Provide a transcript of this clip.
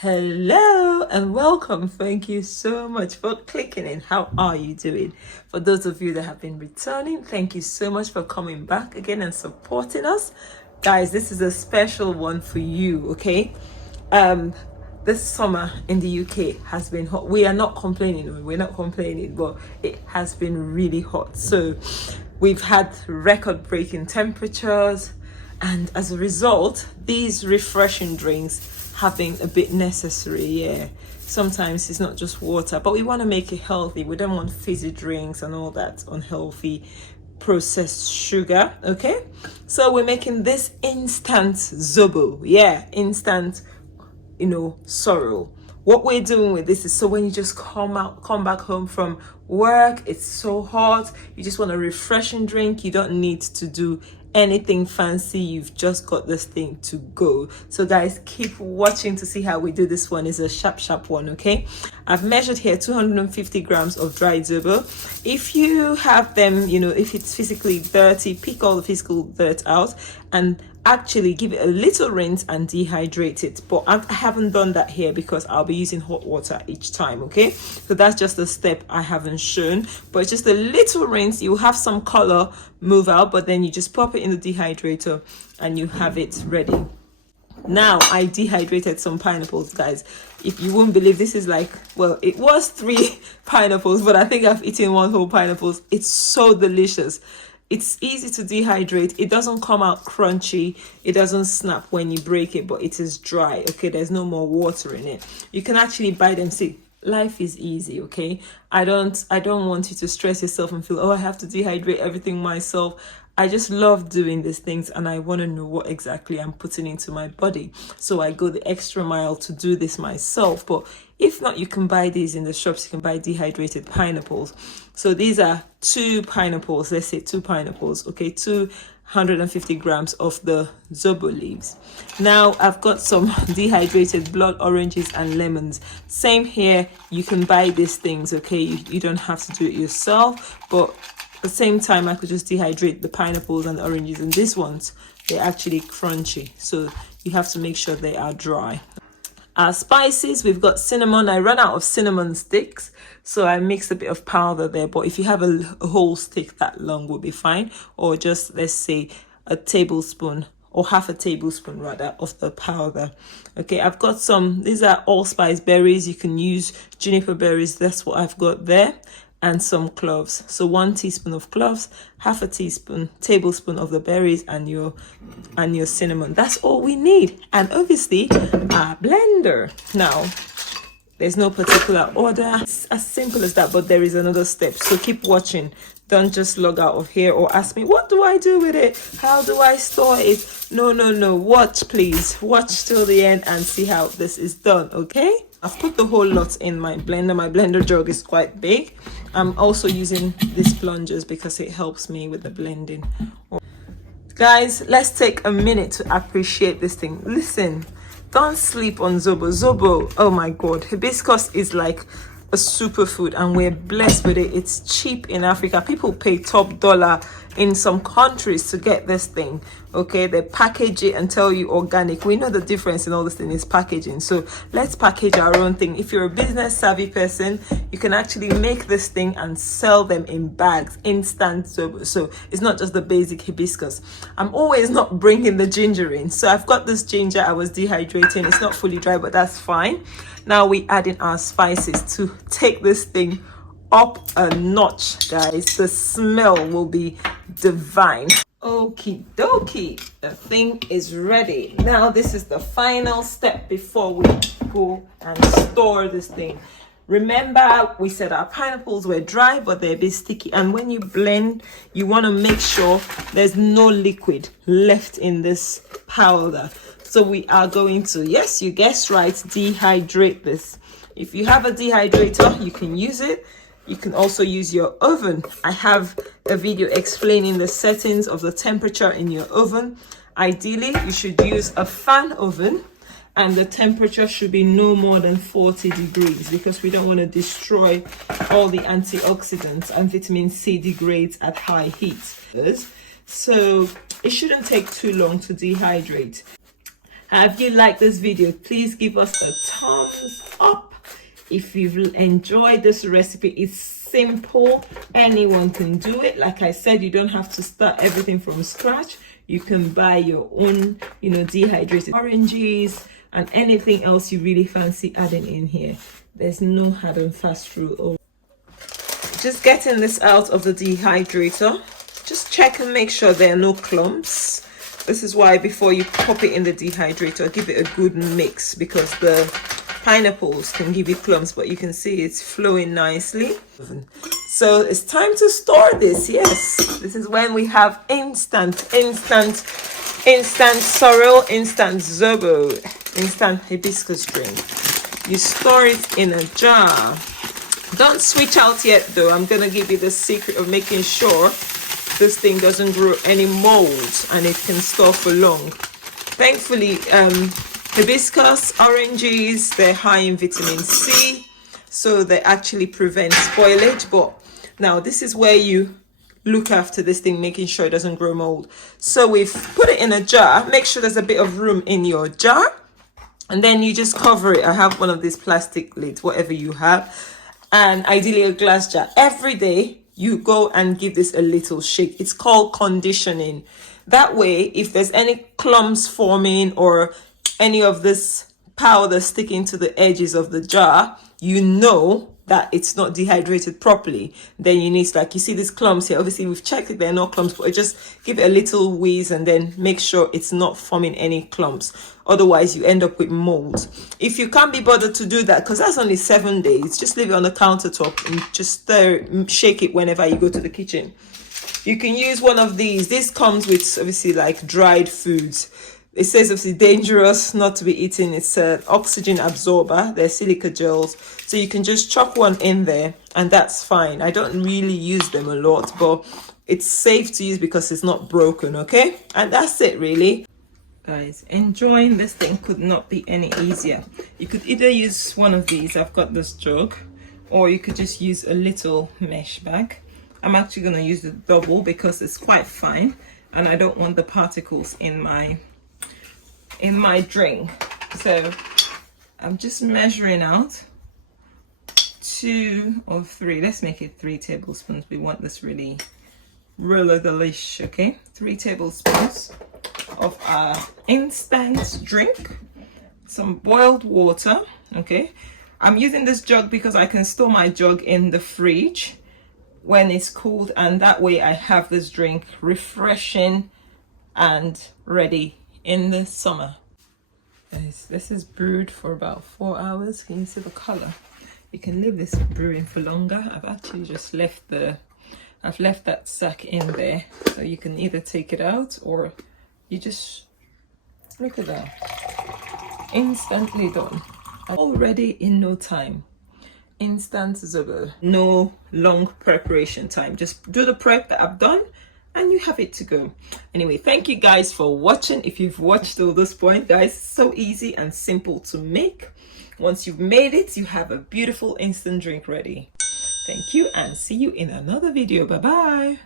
Hello and welcome. Thank you so much for clicking in. How are you doing? For those of you that have been returning, thank you so much for coming back again and supporting us. Guys, this is a special one for you, okay? This summer in the UK has been hot. We're not complaining, but it has been really hot. So we've had record-breaking temperatures, and as a result, these refreshing drinks have been a bit necessary. Yeah, sometimes it's not just water, but we want to make it healthy. We don't want fizzy drinks and all that unhealthy processed sugar. Okay, so we're making this instant Zobo. Yeah, instant, sorrow. What we're doing with this is, so when you just come back home from work, it's so hot, you just want a refreshing drink, you don't need to do anything fancy, you've just got this thing to go. So guys, keep watching to see how we do this one. Is a sharp one. Okay, I've measured here 250 grams of dried Zobo. If you have them, if it's physically dirty, pick all the physical dirt out and actually give it a little rinse and dehydrate it. But I haven't done that here because I'll be using hot water each time. Okay, so that's just a step I haven't shown, but it's just a little rinse. You'll have some color move out, but then you just pop it in the dehydrator and you have it ready. Now I dehydrated some pineapples, guys. If you won't believe, this is like, well, it was 3 pineapples, but I think I've eaten 1 whole pineapple. It's so delicious. It's easy to dehydrate. It doesn't come out crunchy. It doesn't snap when you break it, but it is dry. Okay, there's no more water in it. You can actually buy them. See, life is easy. Okay, I don't want you to stress yourself and feel, oh, I have to dehydrate everything myself. I just love doing these things and I want to know what exactly I'm putting into my body. So I go the extra mile to do this myself. But if not, you can buy these in the shops. You can buy dehydrated pineapples. So these are 2 pineapples. Let's say 2 pineapples. Okay, 250 grams of the Zobo leaves. Now I've got some dehydrated blood oranges and lemons. Same here. You can buy these things. Okay, you don't have to do it yourself, but at the same time, I could just dehydrate the pineapples and the oranges, and these ones, they're actually crunchy, so you have to make sure they are dry. Our spices, we've got cinnamon. I ran out of cinnamon sticks, so I mixed a bit of powder there, but if you have a whole stick that long will be fine, or just, let's say, a tablespoon or half a tablespoon rather of the powder. Okay, I've got some, these are allspice berries. You can use juniper berries, that's what I've got there, and some cloves. So 1 teaspoon of cloves, half a tablespoon of the berries, and your cinnamon. That's all we need. And obviously our blender. Now there's no particular order, it's as simple as that, but there is another step, so keep watching. Don't just log out of here or ask me, what do I do with it, how do I store it? No, watch, please watch till the end and see how this is done. Okay, I've put the whole lot in my blender. My blender jug is quite big. I'm also using these plungers because it helps me with the blending. Guys, let's take a minute to appreciate this thing. Listen, don't sleep on Zobo. Zobo, oh my god, hibiscus is like a superfood and we're blessed with it. It's cheap in Africa. People pay top dollar in some countries to get this thing. Okay, they package it and tell you organic. We know the difference in all this thing is packaging, so let's package our own thing. If you're a business savvy person, you can actually make this thing and sell them in bags, instant Zobo. So it's not just the basic hibiscus. I'm always not bringing the ginger in, so I've got this ginger I was dehydrating. It's not fully dry, but that's fine. Now we add in our spices to take this thing up a notch, guys. The smell will be divine. Okie dokie, the thing is ready. Now this is the final step before we go and store this thing. Remember, we said our pineapples were dry, but they're a bit sticky, and when you blend, you want to make sure there's no liquid left in this powder. So we are going to, yes, you guessed right, dehydrate this. If you have a dehydrator, you can use it. You can also use your oven. I have a video explaining the settings of the temperature in your oven. Ideally, you should use a fan oven, and the temperature should be no more than 40 degrees because we don't want to destroy all the antioxidants, and vitamin C degrades at high heat. So it shouldn't take too long to dehydrate. Have you liked this video? Please give us a thumbs up. If you've enjoyed this recipe, it's simple. Anyone can do it. Like I said, you don't have to start everything from scratch. You can buy your own, dehydrated oranges and anything else you really fancy adding in here. There's no hard and fast rule. Just getting this out of the dehydrator. Just check and make sure there are no clumps. This is why before you pop it in the dehydrator, give it a good mix, because the pineapples can give you clumps, but you can see it's flowing nicely. So it's time to store this. Yes, this is when we have instant sorrel, instant zobo, instant hibiscus drink. You store it in a jar. Don't switch out yet though. I'm gonna give you the secret of making sure this thing doesn't grow any mold and it can store for long. Thankfully, hibiscus, oranges, they're high in vitamin C, so they actually prevent spoilage. But now this is where you look after this thing, making sure it doesn't grow mold. So we've put it in a jar. Make sure there's a bit of room in your jar, and then you just cover it. I have one of these plastic lids, whatever you have, and ideally a glass jar. Every day you go and give this a little shake. It's called conditioning. That way, if there's any clumps forming or any of this powder sticking to the edges of the jar, you know that it's not dehydrated properly. Then you need, like you see these clumps here, obviously we've checked it, there are no clumps, but just give it a little whiz and then make sure it's not forming any clumps. Otherwise you end up with mold. If you can't be bothered to do that, because that's only 7 days, just leave it on the countertop and just shake it whenever you go to the kitchen. You can use one of these. This comes with obviously like dried foods. It says obviously dangerous, not to be eaten. It's an oxygen absorber. They're silica gels. So you can just chuck one in there and that's fine. I don't really use them a lot, but it's safe to use because it's not broken, okay? And that's it really. Guys, enjoying this thing could not be any easier. You could either use one of these, I've got this jug, or you could just use a little mesh bag. I'm actually going to use the double because it's quite fine and I don't want the particles in my drink. So I'm just measuring out 2 or 3, let's make it 3 tablespoons. We want this really roller delish, okay? 3 tablespoons of our instant drink, some boiled water, okay? I'm using this jug because I can store my jug in the fridge when it's cooled, and that way I have this drink refreshing and ready in the summer. This is brewed for about 4 hours. Can you see the color? You can leave this brewing for longer. I've actually just left that sack in there, so you can either take it out or you just look at that, instantly done, all ready in no time. Instant Zobo, no long preparation time. Just do the prep that I've done and you have it to go. Anyway, thank you guys for watching. If you've watched till this point, guys, so easy and simple to make. Once you've made it, you have a beautiful instant drink ready. Thank you and see you in another video. Bye bye.